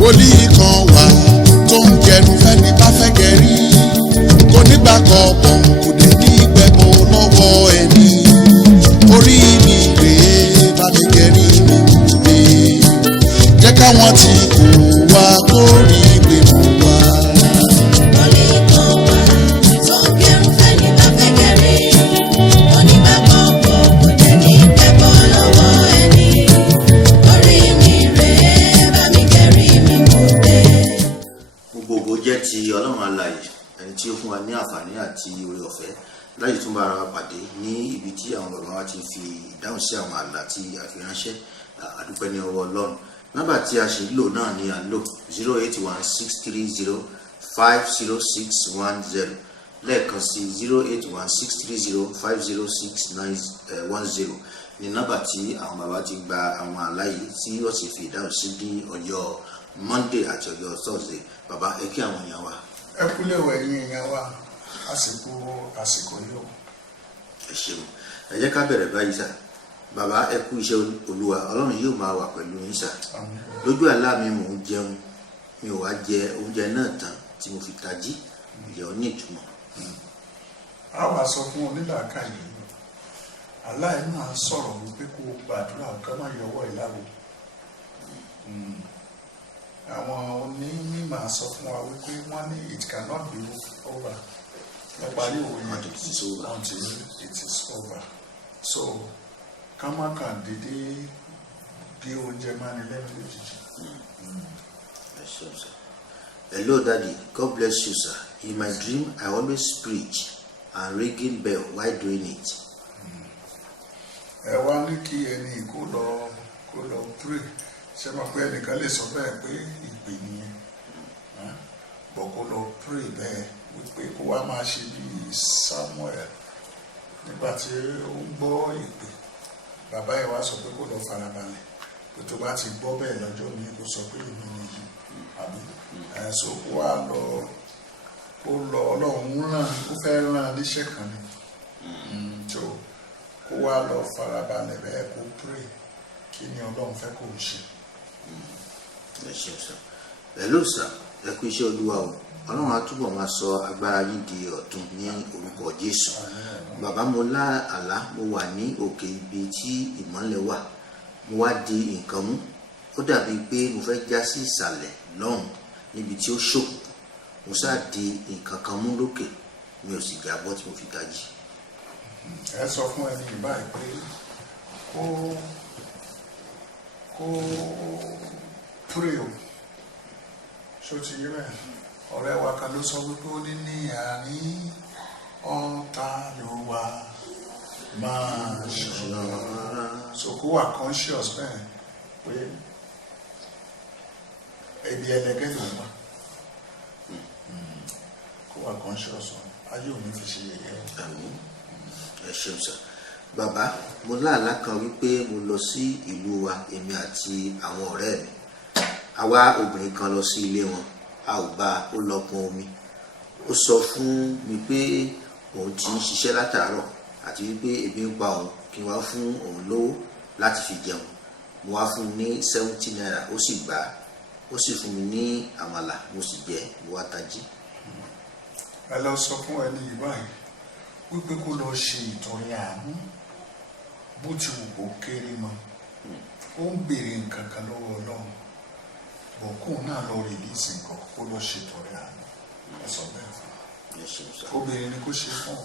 wòlíì kan wà tó ń gẹnu fẹ́ni bá fẹ́ gẹ̀rí kò nígbà kọ̀ọ̀bọ̀ kò dé ní gbẹ̀bọ̀ lọ́wọ́ ẹni orí mi rèé bá mi gẹ̀rí mi rèé jẹ́ káwọn tí kò wá kó rí pé mo wá. Ti Ọlọ́run alààyè ẹni tí ó fún wa ní àǹfààní àti oore ọ̀fẹ́ láti tún bá ara wa pàdé ní ibi tí àwọn bàbá wa ti fi ìdáhùn sí àwọn àlá tí a fi ránṣẹ́. Àdúpẹ́ ní ọwọ́ Ọlọ́run. Nọ́mbà tí a ṣe lò náà ni à ń lò 08163050610 lẹ́ẹ̀kan sí 08163050610 ní nọ́mbà tí àwọn bàbá ti gba àwọn àlá yìí tí wọ́n sì fi ìdáhùn sí ní ọjọ́ Monday àti ọjọ́ Thursday. Bàbá ẹ kí àwọn èèyàn wa. Ẹ kúlẹ̀ wọ ẹ̀yin èèyàn wa àsìkò yóò. Ẹ ṣeun. Ẹ jẹ́ ká bẹ̀rẹ̀ báyìí sà. Bàbá ẹ kú iṣẹ́ Olúwa, Ọlọ́run yóò máa wà pẹ̀lú yín sà. Lójú àlá mi mò ń jẹun, mi ò wá jẹ oúnjẹ náà tán tí mo fi tají, ìjẹ́ ó ní ìtumọ̀. A wá sọ fún onílàákàyè àlá ẹ̀ náà sọ̀rọ̀ wípé kó o gbàdúrà ká má yọwọ́ ìlàwọ̀. Àwọn onímọ̀ sọ fún wa wípé wọ́n ní it cannot be over. Wọ́n parí òwe yẹn until it is over. So ká má kàn dédé bí oúnjẹ máa ní lẹ́nu lójijì. Hello Daddy, God bless you sir. In my dream I always preach and ringing bell while doing it. Ẹ wá ní kí ẹni kó lọ pray. Ṣé máa pé ẹnìkan lè sọ bẹ́ẹ̀ pé ìpè nìyẹn bọ̀ kó lọ pray bẹ́ẹ̀ wípé kó wá máa ṣe bí Samuel nígbà tí ó ń gbọ́ ìpè bàbá ẹ̀ wá sọ pé kó lọ farabalẹ̀ pé tó bá ti gbọ́ bẹ́ẹ̀ lọ́jọ́ mi kó sọ pé èmi nìyí àbí ẹ̀sọ́ kó wá lọ Ọlọ́run ràn ó fẹ́ ràn níṣẹ́ kan ni tó kó wá lọ farabalẹ̀ bẹ́ẹ̀ kó pray kí ni Ọlọ́run fẹ́ kó ṣe. Hello sir, ẹ kú iṣẹ́ Olúwa o. Ọlọ́run á túbọ̀ máa sọ agbára yín di ọ̀tun ní orúkọ Jésù. Bàbá mo lá àlá, mo wà ní òkè ibi tí ìmọ́lẹ̀ wà, mo wá di nǹkan mú. Ó dàbí pé mo fẹ́ já sí ìsàlẹ̀ lọ́hùn níbi tí ó ṣókùnkùn. Mo sá di nǹkan kan mú lókè, mi ò sì jábọ́ tí mo fi tají. Ẹ sọ fún ẹni ìbáyìí pé kó pray o ṣó ti yé bẹ́ẹ̀ ọ̀rẹ́ wa kan ló sọ wípé ó ní àárín ọ̀tá ló wà máa ṣọ́ra so kó wà conscious bẹ́ẹ̀ pé ẹbí ẹlẹgẹ́ ló wà kó wà conscious ayé òní fi ṣe yẹ̀yẹ́. Ẹ ṣeun sir. Bàbá mo láàlá kan wípé mo lọ sí ìlú wa èmi àti àwọn ọ̀rẹ́ mi. A wá obìnrin kan lọ sí ilé wọn, a ò bá ó lọ pọn omi. Ó sọ fún mi pé òun ti ń ṣiṣẹ́ látàárọ̀ àti wípé ebi ń pa òun kí n wá fún òun lówó láti fi jẹun. Mo wá fún un ní 70 naira, ó sì gbà á. Ó sì fún mi ní àmàlà, mo sì jẹ, mo wá tají. Ẹ lọ sọ fún ẹni ìbáyìí wípé kó lọ ṣe ìtọrẹ àánú bó ti wù kó kéré mọ́ ó ń béèrè nǹkan kan lọ́wọ́ Ọlọ́run bọ̀ kóun náà lọ rìlíìsì nǹkan kó lọ ṣe ìtọrẹ àánú ẹ sọ bẹ́ẹ̀ fún obìnrin ni kó ṣe fún ọ.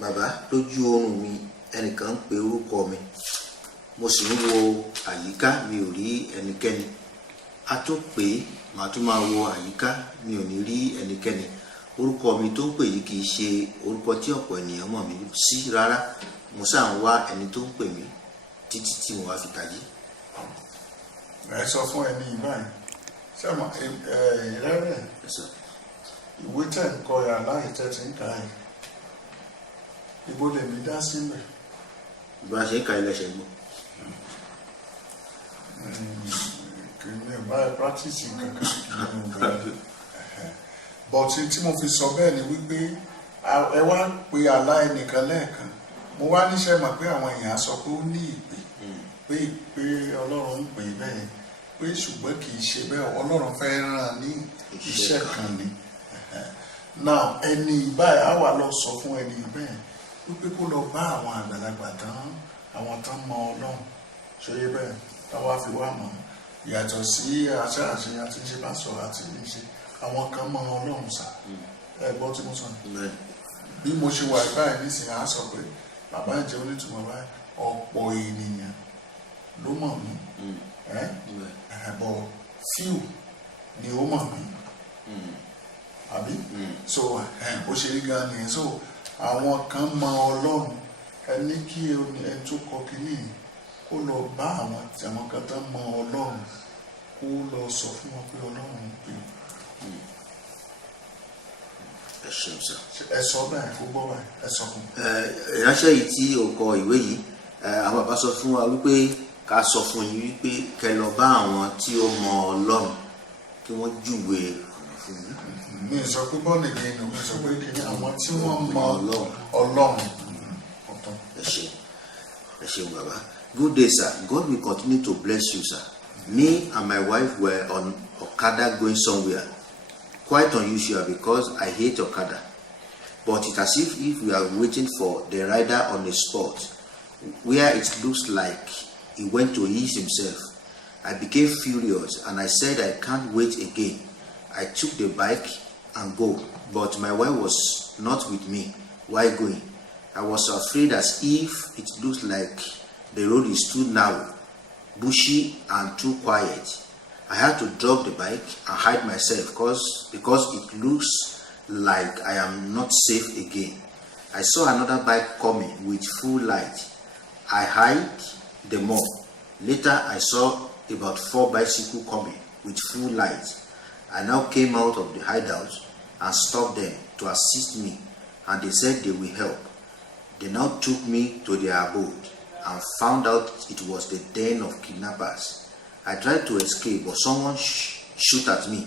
Bàbá lójú oorun mi ẹnìkan ń pe orúkọ mi, mo sì ń wo àyíká, mi ò rí ẹnikẹ́ni. A tó pé màá tún máa wo àyíká, mi ò ní rí ẹnikẹ́ni. Orúkọ mi tó ń pè yìí kì í ṣe orúkọ tí ọ̀pọ̀ ènìyàn mọ̀ mí sí rárá. Mo sáà ń wá ẹni tó ń pè mí títí tí mo wá fi tají. Ẹ sọ fún ẹni ìbáyìí sẹ́mọ̀ ìrẹ́rẹ́ ìwé tẹ̀ ń kọ ya láì tẹ́ ti ń ka ẹ̀ ibo lèmi dá sílẹ̀. Bá a ṣe ń ka ilẹ̀ ṣe gbọ́. Kì í ní báyìí practice kankan bọ̀tí tí mo fi sọ bẹ́ẹ̀ ni wípé ẹ wá pe àlá ẹnìkan lẹ́ẹ̀kan mo wá níṣẹ́ mọ̀ pé àwọn èèyàn sọ pé ó ní ìpè pé Ọlọ́run ń pè bẹ́ẹ̀ pé pé ṣùgbọ́n kì í ṣe bẹ́ẹ̀ Ọlọ́run fẹ́ rán ní iṣẹ́ kan ni. Now ẹni báyìí á wà lọ sọ fún ẹni bẹ́ẹ̀ wípé kó lọ bá àwọn àgbàlagbà tán àwọn tán mọ Ọlọ́run ṣòye bẹ́ẹ̀ táwa fi wá mọ̀ yàtọ̀ sí àṣàṣe àti ṣe bá sọ àti ṣe àwọn kan mọ Ọlọ́run sá ẹ gbọ́ tí mo sọ ni. Bí mo ṣe wà báyìí nísìnyí á sọ pé bàbá ìjẹ́ onítùmọ̀ báyìí ọ̀pọ̀ ènìyàn ló mọ̀ mí but few ni ó mọ̀ mí àbí so ó ṣe rí gan nìyẹn so àwọn kan mọ Ọlọ́run ẹni kí ẹni tó kọ kínní kó lọ bá àwọn kan tó mọ Ọlọ́run kó lọ sọ fún wọn pé Ọlọ́run ń pè ẹ sọ bẹ́ẹ̀ kó gbọ́ báyìí ẹ sọ fún. ìránṣẹ́ yìí tí o kọ ìwé yìí àwọn bàbá sọ fún wa wípé ká sọ fún yín wípé kẹ́ lọ bá àwọn tí ó mọ Ọlọ́run kí wọ́n júwe ọ̀nà fún yín. Mi sọ pé bọ́ọ̀lù yẹn ni mi sọ pé kí àwọn tí wọ́n mọ Ọlọ́run. Ẹ ṣeun bàbá. Good day, sir. God will continue to bless you, sir. Me and my wife were on Okada going somewhere. Quite unusual because I hate Okada. But it's as if we are waiting for the rider on the spot, where it looks like he went to ease himself. I became furious and I said I can't wait again. I took the bike and go, but my wife was not with me while going. I was afraid as if it looks like the road is too narrow, bushy and too quiet. I had to drop the bike and hide myself because it looks like I am not safe again. I saw another bike coming with full light. I hid them all. Later I saw about 4 bicycles coming with full light. I now came out of the hideout and stopped them to assist me, and they said they will help. They now took me to their abode and found out it was the den of kidnappers. I tried to escape, but someone shot at me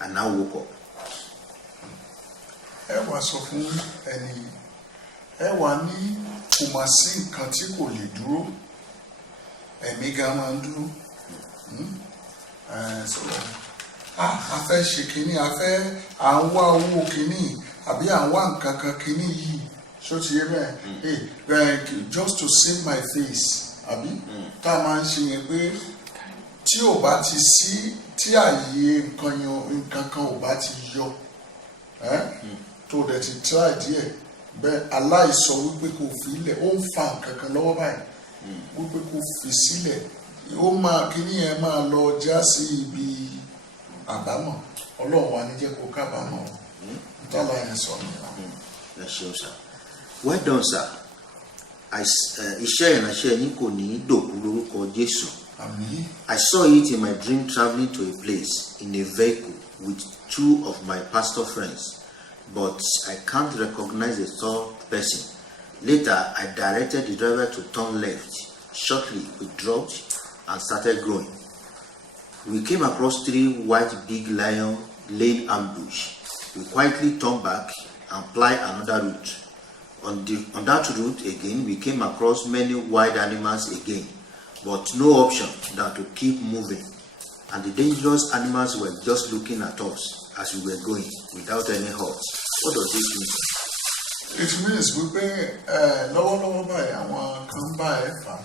and now woke up. Ẹ wá sọ fún ẹni ẹ wá ní kò máa sí nǹkan tí kò lè dúró ẹ̀mí gan máa ń dúró a fẹ́ ṣe kínní a fẹ́ à ń wá owó kínní àbí à ń wá nǹkan kan kínní yìí ṣó ti yé bẹ́ẹ̀ just to save my face àbí tá a máa ń ṣe yẹn pé tí ò bá ti sí tí àyè nǹkan kan ò bá ti yọ tó dẹ̀ ti try díẹ̀ bẹ́ẹ̀ aláìsọ wípé kò fi ilẹ̀ ó ń fa nǹkan kan lọ́wọ́ báyìí wípé kò fi sílẹ̀ ó máa kíní yẹn máa lọ já sí ibi àbámọ̀ Ọlọ́run wa ní jẹ́ kó kábàámọ̀ tọ́lá yẹn sọ nìyẹn. Ẹ ṣeun sir. Well done, sir. Iṣẹ́ ìránṣẹ́ yín kò ní dòkú lórúkọ Jésù. Àmín. I saw it in my dream traveling to a place in a vehicle with 2 of my pastor friends, but I can't recognize the third person. Later, I directed the driver to turn left. Shortly, we dropped and started growing. We came across 3 white big lions laid ambush. We quietly turned back and plied another route. On that route again, we came across many wild animals again, but no option than to keep moving. And the dangerous animals were just looking at us as we were going without any hurt. What does this mean? It means wípé lọ́wọ́lọ́wọ́ báyìí àwọn kan bá ẹ fà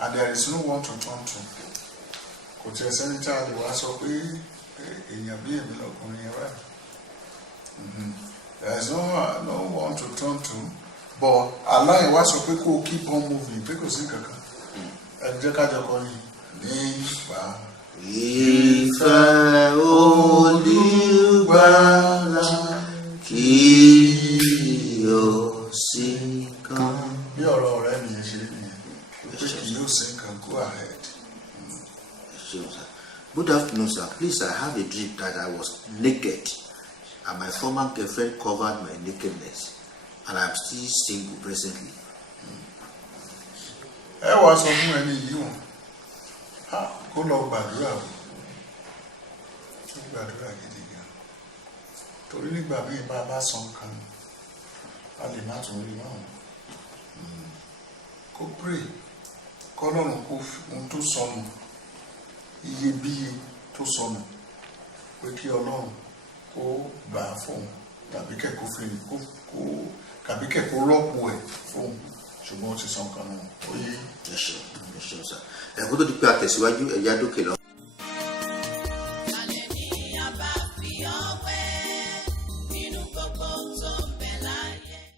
and there is no one to turn to. Kò tí ẹ sẹ́ni tí a lè wá sọ pé èèyàn bí èmi lọkùnrin yẹn wá. There is no one to turn to, but aláì wá sọ pé kó keep on moving pé kò sí kankan. Ẹ jẹ́ ká jọ kọ́ yìí nípa. Ìfẹ́ Olùgbàlà kì yóò sí kan. Bí ọ̀rọ̀ ọ̀rẹ́ mi yẹn ṣe rí nìyẹn, pé kì yóò sí kan, go ahead. Good afternoon, sir. Please, I have a dream that I was naked and my former girlfriend covered my nakedness, and I am still single presently. Ẹ wá sọ fún ẹni yìí wọn kó lọ gbàdúrà o kó gbàdúrà gidi gan torí nígbà míì bá a bá sọ nǹkan a lè má tún rí náà kó pray kọ́lọ́run kó ohun tó sọnù iyebíye tó sọnù pé kí Ọlọ́run kó gbà á fóun tàbí kẹ́kọ̀ọ́ fèrè tàbí kẹ́kọ̀ọ́ rọ́pò ẹ̀ fóun ṣùgbọ́n ó ti san kan náà ó yé. ẹ ṣeun sà ẹ̀kú tó di pé a tẹ̀síwájú ẹ̀yà dókè lọ.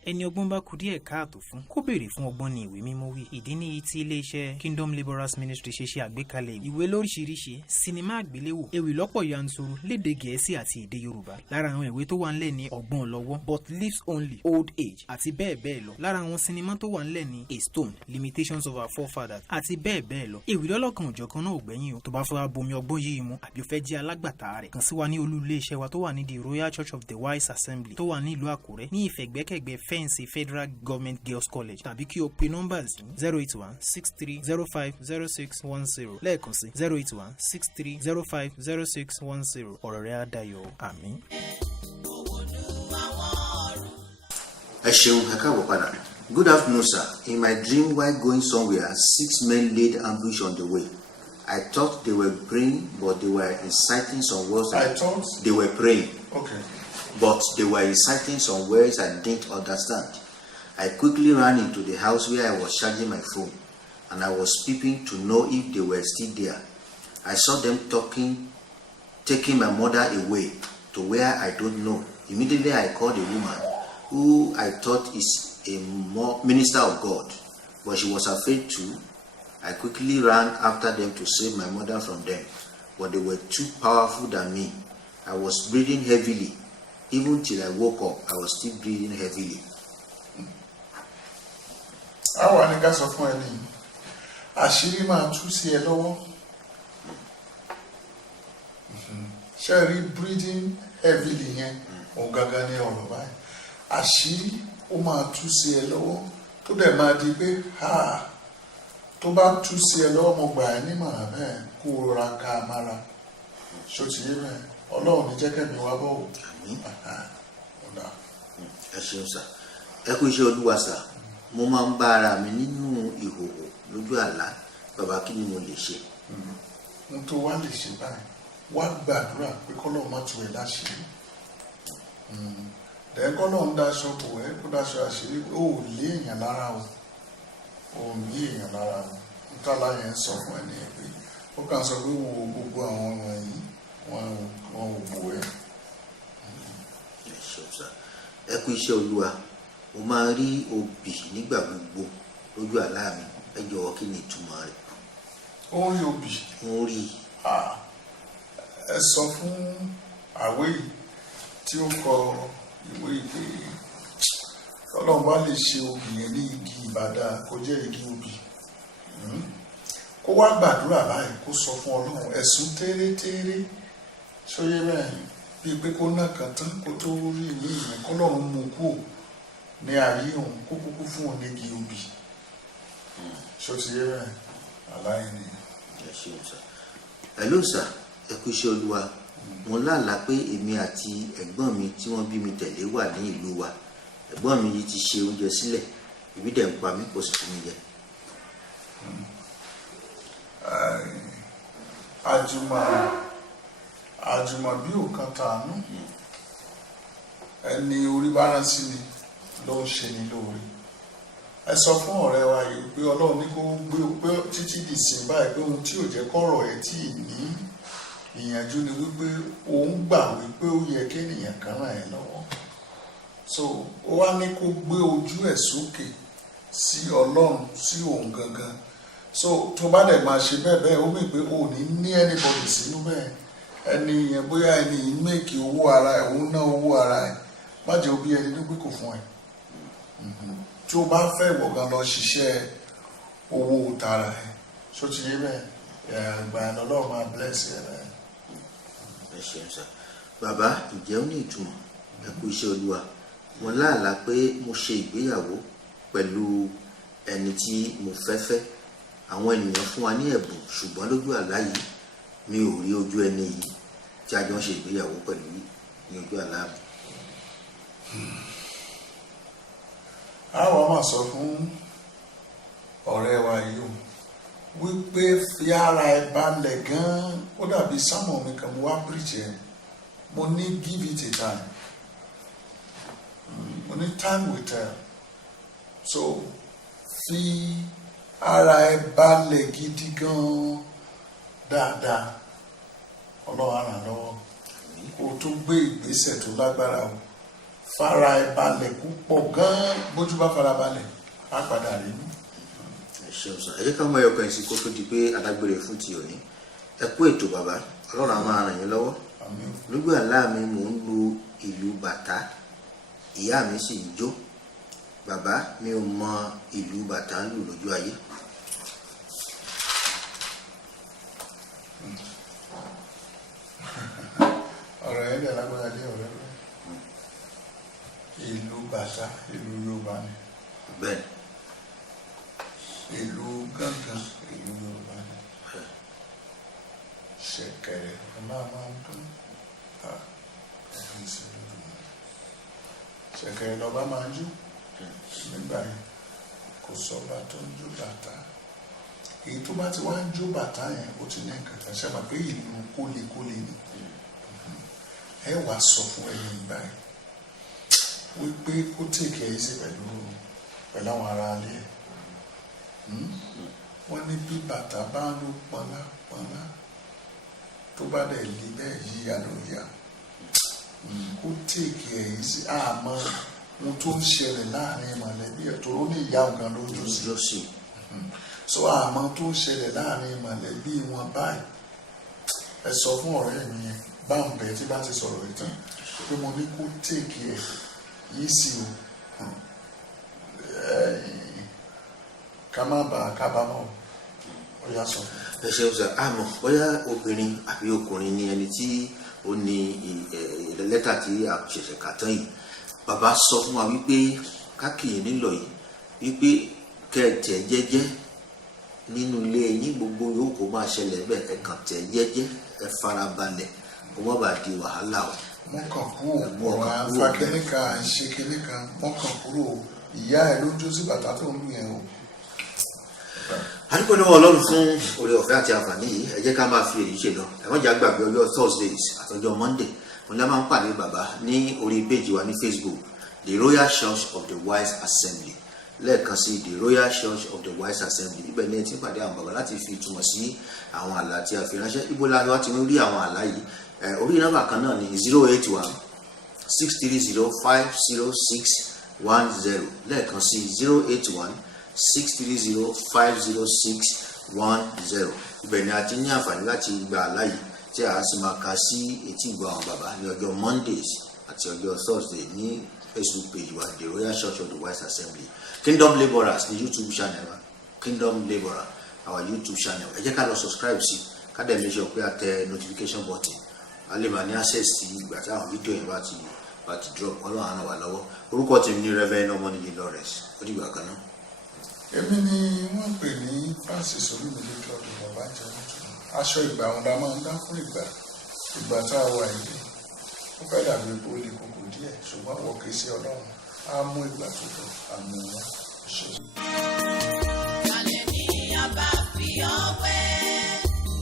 ẹni ọgbọ́n bá kù díẹ̀ káàtó fún kó béèrè fún ọgbọ́n ní ìwé mímọ́ wí. ìdí nìyí tí iléeṣẹ́ Kingdom Labourers Ministry ṣe ṣe àgbékalẹ̀ ìwé lóríṣiríṣi sinimá àgbéléwò ewì lọ́pọ̀ yanturu lédè gẹ̀ẹ́sì àti èdè yorùbá. lára àwọn ìwé tó wà ńlẹ̀ ní ọgbọ́n ọlọ́wọ́ but lives only old age àti bẹ́ẹ̀ bẹ́ẹ̀ lọ. lára àwọn sinimá tó wà ńlẹ̀ ní A Stone Limitations of Our Forefathers àti bẹ́ẹ̀ bẹ́ẹ̀ lọ. ewì lọ́lọ́kan òjọ̀kan náà ò gbẹ́yìn o. tó bá fẹ́ bomi ọgbọ́n yìí mu àbí o fẹ́ jẹ́ alágbàtà rẹ̀ kàn sí wa ní olú iléeṣẹ́ wa tó wà ní the Royal Church of the Wise Assembly tó wà ní ìlú Àkúrẹ́ ní ìfẹ̀gbẹ́kẹ̀gbẹ́ fẹ́ǹsì Federal Government Girls College tàbí kí o pe nọ́mbàs 08163050610 lẹ́ẹ̀kan sí 08163050610 ọ̀rọ̀ rẹ̀ á dayọ̀ àmín. ẹ ṣeun ẹ káàbọ̀ padà. Good afternoon, sir. In my dream while going somewhere, 6 men laid ambush on the way. I thought they were praying, but they were inciting some words. They were praying. Okay. But they were inciting some words I didn't understand. I quickly ran into the house where I was charging my phone, and I was peeping to know if they were still there. I saw them taking my mother away to where I don't know. Immediately I called a woman who I thought is a minister of God, but she was afraid too. I quickly ran after them to save my mother from them, but they were too powerful than me. I was breathing heavily. Even till I woke up, I was still breathing heavily. Àwọn àníkà sọ fún ẹni àṣírí máa tú sí ẹ lọ́wọ́. Ṣé rí breathing heavily yẹn òun gangan ní ọ̀rọ̀ báyìí. Àṣírí ó máa tú sí ẹ lọ́wọ́ tó dẹ̀ máa di pé tó bá tú sí ẹ lọ́wọ́ mo gbà ẹ́ nímọ̀ràn bẹ́ẹ̀ kó o ra ká mára. Ṣó ti yé bẹ́ẹ̀ Ọlọ́run ní jẹ́ kẹ́mi wá bọ̀ wò. Ẹ ṣeun sà ẹ kú iṣẹ́ Olúwa sà. Mo máa ń bá ara mi nínú ìhòòhò lójú àlá. Bàbá kí ni mo lè ṣe? N tó wá lè ṣe báyìí wá gbàdúrà pé kọ́lọ́run má tú ẹ láṣìírí. Kọ́lọ́run dáṣọ bò ẹ́ kó dáṣọ àṣírí ó lé èèyàn lára o lé èèyàn lára o nítàlá yẹn sọ fún ẹ ní ẹgbẹ́ ó kàn sọ pé wo gbogbo àwọn ọmọ yìí wọn ò bò ẹ. Ẹ ṣeun sà ẹ kú iṣẹ́ Olúwa. Mo máa ń rí obì nígbà gbogbo lójú àlá mi. Ẹ jọ̀wọ́ kí ni ìtumọ̀ rẹ̀? Ó ń rí obì. Mo rí. Ẹ sọ fún àwé yìí tí ó kọ ìwé ìpè Ọlọ́run bá lè ṣe obì yẹn ní igi ìbàdà kó jẹ́ igi obì. Kó wá gbàdúrà báyìí kó sọ fún Ọlọ́run ẹ̀sùn tẹ́rẹ́tẹ́rẹ́ ṣóyé bẹ́ẹ̀ bíi pé kó náà kàn tán kó tó rí ìwé ìyẹn kọ́lọ́run mú kúrò ní ayé òun kó kúkú fún òun nígi obì. Ṣó ti yé bẹ́ẹ̀ aláìní. Ẹ ṣeun sà. Hello sà ẹ kú iṣẹ́ Olúwa. Mo lálàá pé èmi àti ẹ̀gbọ́n mi tí wọ́n bí mi tẹ̀lé wà ní ìlú wa. Ẹ̀gbọ́n mi yìí ti ṣe oúnjẹ sílẹ̀ ebi dẹ̀ ń pa mí kò sì fún mi jẹ. àjùmọ̀ bí òkan tàánú ẹni orí bá rán sí ni ló ń ṣe ni lóore. Ẹ sọ fún ọ̀rẹ́ wa yìí pé Ọlọ́run ní kó gbé pé títí di ìsìn báyìí pé ohun tí ò jẹ́ kọ́rọ̀ ẹ̀ tí ì ní ìyànjú ni wípé òun gbà wípé ó yẹ kí ènìyàn kan ràn ẹ́ lọ́wọ́. So ó wá ní kó gbé ojú ẹ̀ sókè sí Ọlọ́run sí òun gangan. So tó bá dẹ̀ máa ṣe bẹ́ẹ̀ bẹ́ẹ̀ ó mì pé ò ní anybody sínú bẹ́ẹ̀ ẹni yẹn bóyá ẹni yìí méèkì owó ara ẹ̀ òun ná owó ara ẹ̀ má jẹ́ òbí ẹni tó gbé kò fún ẹ. Tí o bá fẹ́ ìwọ gan lọ ṣiṣẹ́ owó tara ẹ̀ ṣó ti yé bẹ́ẹ̀ ìgbà yẹn Ọlọ́run máa bless ẹ bẹ́ẹ̀. Ẹ ṣeun sà. Bàbá ǹjẹ́ ó ní ìtumọ̀? Ẹ kú iṣẹ́ Olúwa. Mo láàlá pé mo ṣe ìgbéyàwó pẹ̀lú ẹni tí mo fẹ́. Àwọn ènìyàn fún wa ní ẹ̀bùn ṣùgbọ́n lójú àlá yìí mi ò rí ojú ẹni yìí tí a jọ ń ṣe ìgbéyàwó pẹ̀lú ní ojú àlá mi. Àwa máa sọ fún ọ̀rẹ́ wa yìí o wípé fi ara ẹ balẹ̀ gan-an. Ó dàbí sámọ̀ mi kan mo wá preach ẹ̀, mo ní give it a time, mo ní time will tell. So fi ara ẹ balẹ̀ gidi gan-an dáadáa, Ọlọ́run á ràn lọ́wọ́ kó tó gbé ìgbésẹ̀ tó lágbára o. Fara ẹ balẹ̀ púpọ̀ gan-an, bójú bá fara balẹ̀ á padà rí mú. Ẹ ṣeun sà, ẹ jẹ́ ká mọ ẹyọ kan ìsìnkú tó di pé adágbére fún ti òní. Ẹ kú ètò bàbá, Ọlọ́run á máa ràn yín lọ́wọ́. Àmín. Lójú àlá mi mò ń lu ìlú bàtá, ìyá mi sì ń jó. Bàbá mi ò mọ ìlú bàtá ń lù lójú ayé. Ọ̀rọ̀ yẹn dẹ̀ lágbára dé ọ̀rẹ́ rẹ̀. Ìlú bàtá, ìlú Yorùbá ni. Bẹ́ẹ̀ni. Ìlú gángan, ìlú Yorùbá ni. Ṣẹ̀kẹ̀rẹ̀ máa ń dún. Ṣẹ̀kẹ̀rẹ̀ lọ́ba máa ń jó. Nígbà yẹn kò sọ́ba tó ń jó bàtá. Èyí tó bá ti wá ń jó bàtá yẹn ó ti ní nǹkan kan ṣe máa pé ìlú kólékólé ni. Ẹ wàá sọ fún ẹni ìgbà yẹn wípé kó tèkè ẹ sí pẹ̀lú àwọn ará ilé ẹ̀. Wọ́n ní bí bàtà bá ń lò pọnlápọnlá tó bá dẹ̀ lé bẹ́ẹ̀ yíya ló yá. Kó tèkè ẹ sí àmọ́ ohun tó ń ṣẹlẹ̀ láàrin mọ̀lẹ́bí ẹ̀ tó ní ìyá ọ̀gá lójú sí. So àmọ́ tó ń ṣẹlẹ̀ láàrin mọ̀lẹ́bí wọn báyìí. Ẹ sọ fún ọ̀rẹ́ mi yẹn bá ń bẹ̀ tí bá ti sọ̀rọ̀ ìtàn pé mo ní kó tèkè ẹ yìí sí o, ká má bàa kábàámọ̀ ó yá sọ. Ẹ ṣeun sà, àmọ́ bóyá obìnrin àbí ọkùnrin ni ẹni tí ó ní lẹ́tà tí a ṣẹ̀ṣẹ̀ kà tán yìí. Bàbá sọ fún wa wípé kákìyìn nílò yìí wípé kẹ̀tẹ̀ jẹ́jẹ́ nínú ilé yín, gbogbo yòó kó máa ṣẹlẹ̀ bẹ́ẹ̀, ẹ kàn tẹ̀ jẹ́jẹ́, ẹ farabalẹ̀ kó má bàa di wàhálà o. Wọ́n kàn kúrò ọ̀rọ̀ àǹfà kìnìkan à ń ṣe kìnìkan, wọ́n kàn kúrò ìyá ẹ̀ ló jó sí bàtà tó ń lù yẹn o. Adúpẹ́ lọ́wọ́ Ọlọ́run fún oore ọ̀fẹ́ àti àǹfààní yìí. Ẹ jẹ́ ká máa fi èyí ṣe lọ. Ẹ má jẹ́ àgbàgbé ọjọ́ Thursdays àtọjọ́ Monday wọn la máa ń pàdé bàbá ní orí péjì wa ní Facebook, The Royal Church of the Wise Assembly. Lẹ́ẹ̀kan sí The Royal Church of the Wise Assembly. Ibẹ̀ ni ẹ ti ń pàdé àwọn bàbá láti fi ìtumọ̀ sí àwọn àlá tí a fi ránṣẹ́. Ibo la wá ti ń rí àwọn àlá yìí. Orí nọ́mbà kan náà ni 081-630-50610. Lẹ́ẹ̀kan sí 081-630-50610. Ibẹ̀ ni a ti ní àǹfààní láti gba àlá yìí tí a sì máa kà sí etí ìgbọ́ àwọn bàbá ní ọjọ́ Mondays àti ọjọ́ Thursday ní Facebook page wa, The Royal Church of the Wise Assembly. Kingdom Laborers ní YouTube channel wa, Kingdom Laborer our YouTube channel. Ẹ jẹ́ ká lọ subscribe sí, ká dẹ̀ make sure pé a tẹ notification button. A lè máa ní access sí ìgbà tí àwọn fídíò yẹn bá ti drop. Ọlọ́run á ràn wá lọ́wọ́. Orúkọ tèmi ní Reverend Ọmọníyì Lawrence. Ó dìgbà kan náà. Èmi ni wọ́n pè ní Francis Olúmilé ọdún bàbá jẹun tó. Aṣọ ìgbà wọn la máa ń dá fún ìgbà tá a wà yìí. Ó fẹ́ dàbí epo lè kókò díẹ̀ ṣùgbọ́n wọ́n kì í ṣe Ọlọ́run á mú ìgbà tó tọ́ àmì wọn ṣe. Alẹ́ ní abá fi ọwẹ́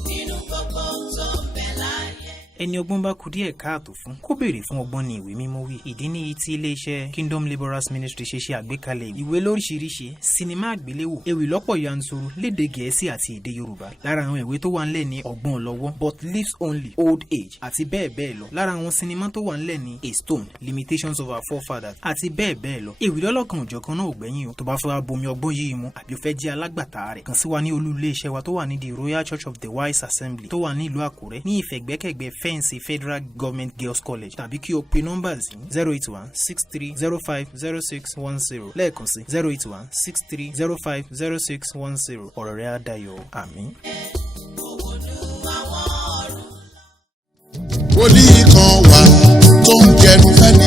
nínú gbogbo tó ń bẹ láyé. ẹni ọgbọ́n bá kù díẹ̀ káàtó fún kó béèrè fún ọgbọ́n ní ìwé mímọ́ wí. Ìdí nìyí tí iléeṣẹ́ Kingdom Laborers Ministry ṣe àgbékalẹ̀ ìwé lóríṣiríṣi, sinimá àgbéléwò, ewì lọ́pọ̀ yanturu lédè Gẹ̀ẹ́sì àti èdè Yorùbá. Lára àwọn ìwé tó wà ńlẹ̀ ní Ọgbọ́n Ọlọ́wọ́, But Lives Only, Old Age àti bẹ́ẹ̀ bẹ́ẹ̀ lọ. Lára àwọn sinimá tó wà ńlẹ̀ ní A Stone, Limitations of Our Forefathers àti bẹ́ẹ̀ bẹ́ẹ̀ lọ. Ewì lọ́lọ́kan òjọ̀kan náà ò gbẹ́yìn o. Tó bá fẹ́ wá bomi ọgbọ́n yìí mu àbí o fẹ́ jẹ́ alágbàtà rẹ̀, kàn sí wa ní olú iléeṣẹ́ wa tó wà ní The Royal Church of the Wise Assembly tó wà ní ìlú Àkúrẹ́ ní ìfẹ̀gbẹ́kẹ̀gbẹ́ fẹ́ǹsì Federal Government Girls College, tàbí kí o pe nọ́mbà sí 081-6305-0610 lẹ́ẹ̀kan sí 081-6305-0610. ọ̀rọ̀ rẹ̀ á dayọ̀. Àmín. Wòlíì kan wà tó ń jẹnu fẹ́ni